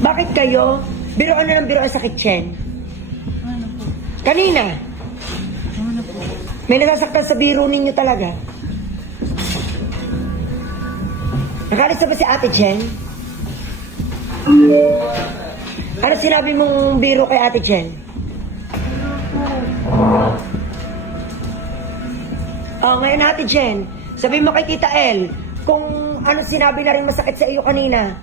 Bakit kayo? Biroan na ng biroan sa kitchen. Ano po? Kanina, Ano po? may nasasaktan sa biro ninyo talaga. Nakalis na ba si Ate Jen? Ano sinabi mong biro kay Ate Jen? Oh, ngayon Ate Jen, sabi mo kay Tita El, kung ano sinabi na rin masakit sa iyo kanina.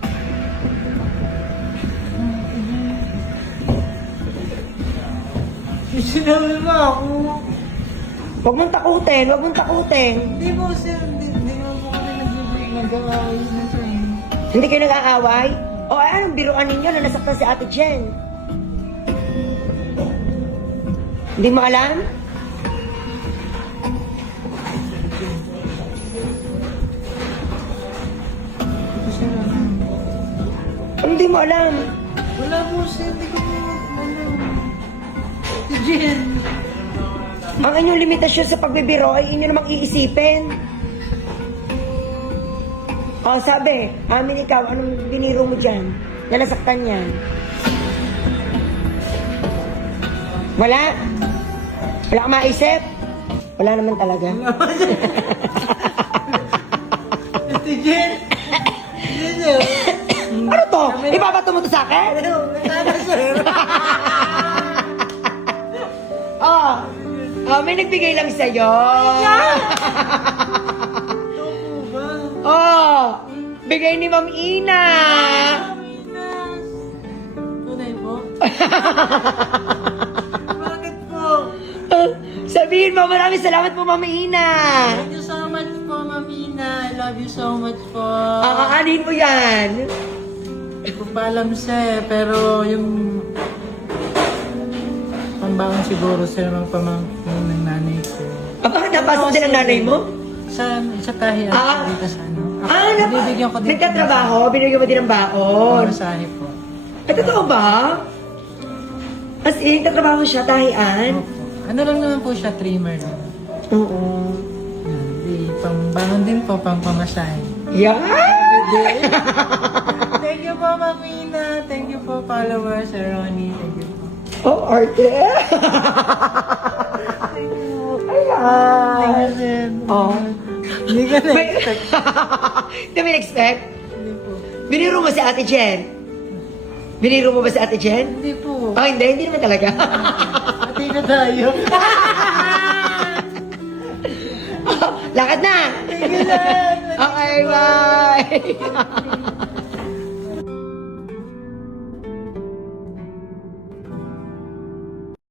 Sinabi mo ako. Huwag mong takutin, huwag mong takutin. Hindi po sir, hindi mo po kami nag-away na siya eh. Hindi kayo nag-aaway? O anong biruan ninyo na nasaktan si Ate Jen? Hindi mo alam? Ito sir, ano? Hindi mo alam. Wala po sir, hindi ko po alam. Si Jen. Ang inyong limitasyon sa pagbibiro ay inyo namang iisipin. O sabi, amin ikaw, anong biniro mo dyan? Na nasaktan yan? Wala? Wala ka maisip? Wala naman talaga. Si Jen. Jen sir. Ano to? Ibabato mo to sa akin? Ano sir? May nagbigay lang sa'yo. Ito po ba? Bigay ni Ma'am Ina. Minas. Tunay po? Bakit po? Sabihin mo, maraming salamat po, Ma'am Ina. Thank you so much po, Mamina. I love you so much po. Aanin mo yan. Hindi ko pa alam sir, pero yung pambangon siguro sir ng pamangkin ng nanay ko. Bakit napasok din ang nanay mo? Sa tahian dito sa ano. Binibigyan ko din. Nagtatrabaho, binibigyan mo din ng baon. Masahe po. Ay, totoo ba? As in, nagtatrabaho siya, tahian? Opo. Ano lang naman po siya, trimmer lang. Oo. Yan, di, pangbangon din po, pang pamasahe. Yeah! Thank you po, Mamina. Thank you po, follower, Sir Ronnie. Thank you po. Oh, arte! Thank you. Ayan! Thank you, sir. Oh. Hindi ka na-expect. Hindi mo expect? Hindi po. Biniro mo si Ate Jen? Biniro mo ba si Ate Jen? Hindi po. Oh, hindi naman talaga. Pati na tayo. Lakad na! Thank you, sir. Okay, bye!